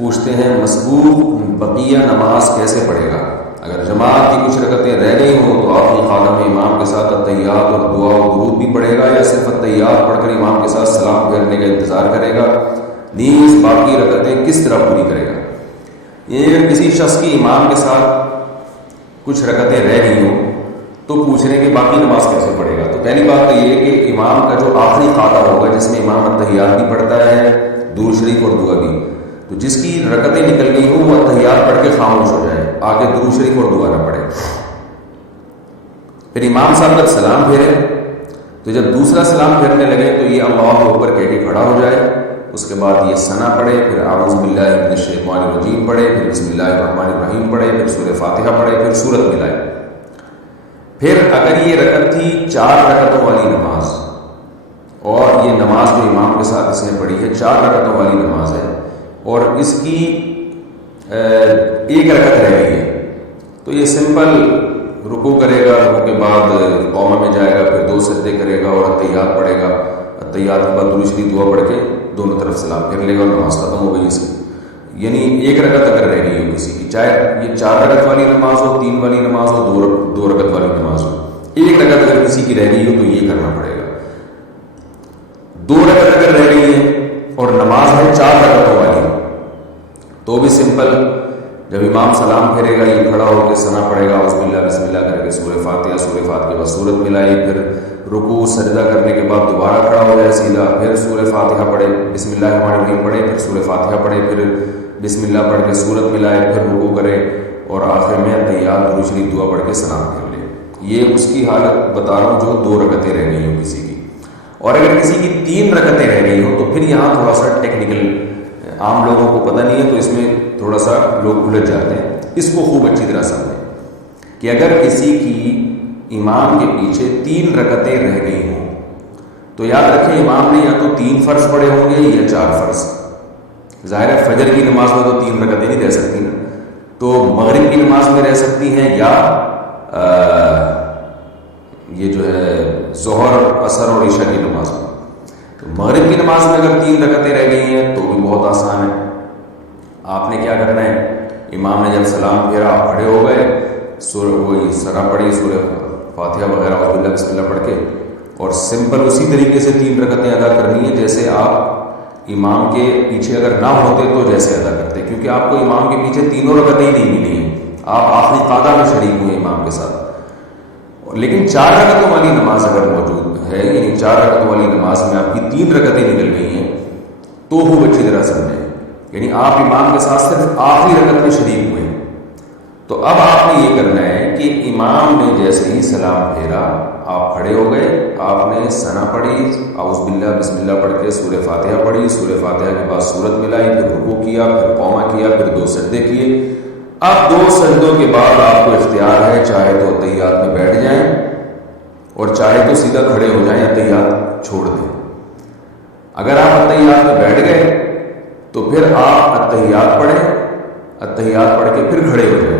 پوچھتے ہیں مسبوق بقیہ نماز کیسے پڑھے گا؟ اگر جماعت کی کچھ رکعتیں رہ گئی ہوں تو آخری خانہ میں امام کے ساتھ التحیات اور دعا و درود بھی پڑھے گا، یا صرف التحیات پڑھ کر امام کے ساتھ سلام پھیرنے کا انتظار کرے گا؟ نیز باقی رکعتیں کس طرح پوری کرے گا؟ یہ اگر کسی شخص کی امام کے ساتھ کچھ رکعتیں رہ گئی ہوں تو پوچھ رہے ہیں کہ باقی نماز کیسے پڑھے گا؟ تو پہلی بات تو یہ کہ امام کا جو آخری قاعدہ ہوگا جس میں امام التحیات بھی پڑھتا ہے، درود شریف اور دعا بھی، تو جس کی رکعتیں نکل گئی ہوں وہ التحیات پڑھ کے خاموش ہو جائے، آگے درود شریف اور دعا نہ پڑھے۔ پھر امام صاحب جب سلام پھیرے تو جب دوسرا سلام پھیرنے لگے تو یہ اللہ اکبر کہہ کے کھڑا ہو جائے، اس کے بعد یہ ثنا پڑھے، پھر اعوذ باللہ من الشیطان الرجیم پڑھے، پھر بسم اللہ الرحمن الرحیم پڑھے، پھر سورہ فاتحہ پڑھے، پھر سورت ملائے۔ پھر اگر یہ رکعت تھی 4 رکعتوں والی نماز، اور یہ نماز جو امام کے ساتھ اس نے پڑھی ہے 4 رکعتوں والی نماز ہے، اور اس کی 1 رکعت رہ گئی ہے، تو یہ سمپل رکوع کرے گا، رکوع کے بعد قومہ میں جائے گا، پھر 2 سجدے کرے گا اور التحیات پڑھے گا، التحیات کے بعد دوسری دعا پڑھ کے دونوں طرف سلام پھیر لے گا اور نماز ختم ہو گئی اس کی۔ یعنی 1 رکعت اگر رہ گئی ہو کسی کی، چاہے یہ 4 رکعت والی نماز ہو، 3 والی نماز ہو، 2 رکعت والی نماز ہو، 1 رکعت اگر کسی کی رہ گئی ہو تو یہ کرنا پڑے گا۔ 2 رکعت اگر رہ گئی ہے اور نماز ہے 4 رکعتوں والی تو بھی سمپل، جب امام سلام پھیرے گا یہ کھڑا ہو کے ثنا پڑھے گا، اعوذ باللہ بسم اللہ کر کے سورہ فاتحہ، سورہ فاتحہ کے بعد سورت ملائی، پھر رکوع سجدہ کرنے کے بعد دوبارہ کھڑا ہو جائے سیدھا، پھر سورہ فاتحہ پڑھے، بسم اللہ الرحمن الرحیم پڑھے، پھر سورہ فاتحہ پڑھے، پھر بسم اللہ پڑھ کے سورت ملائے، پھر رکوع کرے، اور آخر میں التحیات درود شریف دعا پڑھ کے سلام پھیر لے۔ یہ اس کی حالت بتا رہا ہوں جو 2 رکعتیں رہ گئی ہوں کسی کی۔ اور اگر کسی کی 3 رکعتیں رہ گئی ہوں تو پھر یہاں تھوڑا سا ٹیکنیکل، عام لوگوں کو پتہ نہیں ہے تو اس میں تھوڑا سا لوگ الجھ جاتے ہیں، اس کو خوب اچھی طرح سمجھیں کہ اگر کسی کی امام کے پیچھے 3 رکعتیں رہ گئی ہوں تو یاد رکھیں امام نے یا تو 3 فرض پڑھے ہوں گے یا 4 فرض۔ ظاہر ہے فجر کی نماز میں تو 3 رکعتیں نہیں رہ سکتی نا، تو مغرب کی نماز میں رہ سکتی ہیں، یا یہ جو ہے ظہر، عصر اور عشاء کی نماز میں۔ تو مغرب کی نماز میں اگر 3 رکعتیں رہ گئی ہیں تو بھی بہت آسان ہے، آپ نے کیا کرنا ہے، امام نے جب سلام پھیرا آپ کھڑے ہو گئے، وہی ثنا پڑھی، سورہ فاتحہ وغیرہ اعوذ باللہ بسم اللہ پڑھ کے، اور سمپل اسی طریقے سے 3 رکعتیں ادا کرنی ہے جیسے آپ امام کے پیچھے اگر نہ ہوتے تو جیسے ادا کرتے، کیونکہ آپ کو امام کے پیچھے 3 رکعتیں ہی نہیں ملی ہیں، آپ آخری قاعدہ میں شریک ہوئے امام کے ساتھ۔ لیکن 4 رکعتوں والی نماز اگر موجود ہے، یعنی 4 رکعتوں والی نماز میں آپ کی 3 رکعتیں نکل گئی ہیں تو خوب اچھی طرح سمجھیں، یعنی آپ امام کے ساتھ صرف آخری رکعت میں شریک ہوئے، تو اب آپ نے یہ کرنا ہے کہ امام نے جیسے ہی سلام پھیرا آپ کھڑے ہو گئے، آپ نے ثنا پڑھی، اعوذ باللہ بسم اللہ پڑھ کے سورہ فاتحہ پڑھی، سورہ فاتحہ کے بعد سورت ملائی، پھر رکوع کیا، پھر قومہ کیا، پھر 2 سجدے کیے۔ اب 2 سجدوں کے بعد آپ کو اختیار ہے، چاہے تو التحیات میں بیٹھ جائیں اور چاہے تو سیدھا کھڑے ہو جائیں، التحیات چھوڑ دیں۔ اگر آپ التحیات میں بیٹھ گئے تو پھر آپ التحیات پڑھیں، التحیات پڑھ کے پھر کھڑے ہو جائیں،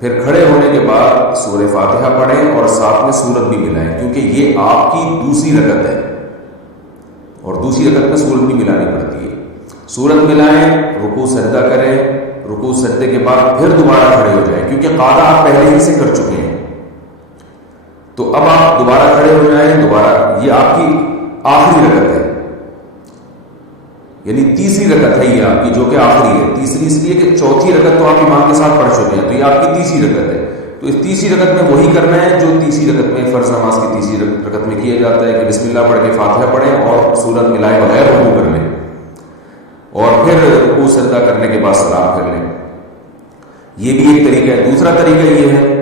پھر کھڑے ہونے کے بعد سورہ فاتحہ پڑھیں اور ساتھ میں سورت بھی ملائیں، کیونکہ یہ آپ کی دوسری رکعت ہے اور دوسری رکعت میں سورت بھی ملانی پڑتی ہے۔ سورت ملائیں، رکوع سجدہ کریں، رکوع سجدے کے بعد پھر دوبارہ کھڑے ہو جائیں، کیونکہ قاعدہ آپ پہلے ہی سے کر چکے ہیں، تو اب آپ دوبارہ کھڑے ہو جائیں، دوبارہ یہ آپ کی آخری رکعت ہے، یعنی تیسری رکعت ہے یہ آپ کی، جو کہ آخری ہے۔ تیسری اس لیے کہ چوتھی رکعت تو آپ امام کے ساتھ پڑھ چکے ہیں، تو یہ آپ کی تیسری رکعت ہے، تو اس تیسری رکعت میں وہی کرنا ہے جو تیسری رکعت میں، فرض نماز کی تیسری رکعت میں کیا جاتا ہے کہ بسم اللہ پڑھ کے فاتحہ پڑھیں اور سورت ملائے بغیر رکوع کر لیں، اور پھر رکوع سجدہ کرنے کے بعد سلام پھیر لیں۔ یہ بھی ایک طریقہ ہے۔ دوسرا طریقہ یہ ہے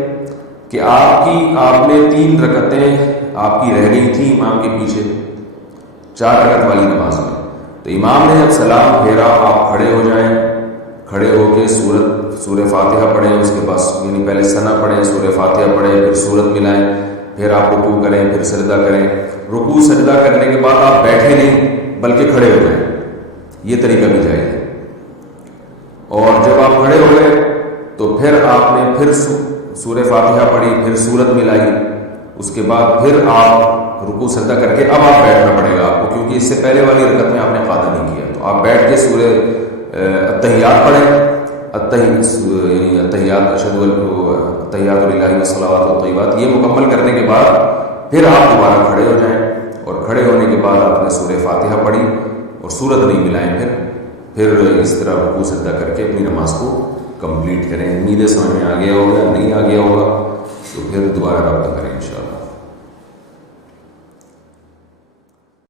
کہ آپ نے 3 رکعتیں آپ کی رہ گئی تھیں امام کے پیچھے 4 رکعت والی نماز میں، تو امام نے جب سلام پھیرا آپ کھڑے ہو جائیں، کھڑے ہو کے سورہ فاتحہ پڑھیں، اس کے بعد یعنی پہلے ثنا پڑھیں، سورہ فاتحہ پڑھیں، پھر سورت ملائیں، پھر آپ رکوع کریں، پھر سجدہ کریں۔ رکوع سجدہ کرنے کے بعد آپ بیٹھے نہیں بلکہ کھڑے ہو جائیں، یہ طریقہ بھی جائز ہے۔ اور جب آپ کھڑے ہو گئے تو پھر آپ نے پھر سورہ فاتحہ پڑھی، پھر سورت ملائی، اس کے بعد پھر آپ رکوع سجدہ کر کے اب آپ بیٹھنا پڑے گا آپ کو، کیونکہ اس سے پہلے والی رکعت میں آپ نے قاعدہ نہیں کیا، تو آپ بیٹھ کے التحیات پڑھیں، التحیات التحیات للہ والصلوات والطیبات، یہ مکمل کرنے کے بعد پھر آپ دوبارہ کھڑے ہو جائیں، اور کھڑے ہونے کے بعد آپ نے سورہ فاتحہ پڑھی اور سورت نہیں ملائیں، پھر اس طرح رکوع سجدہ کر کے اپنی نماز کو کمپلیٹ کریں۔ امید ہے سمجھ میں آ گیا ہوگا، نہیں آ گیا ہوگا تو پھر دوبارہ رابطہ کریں۔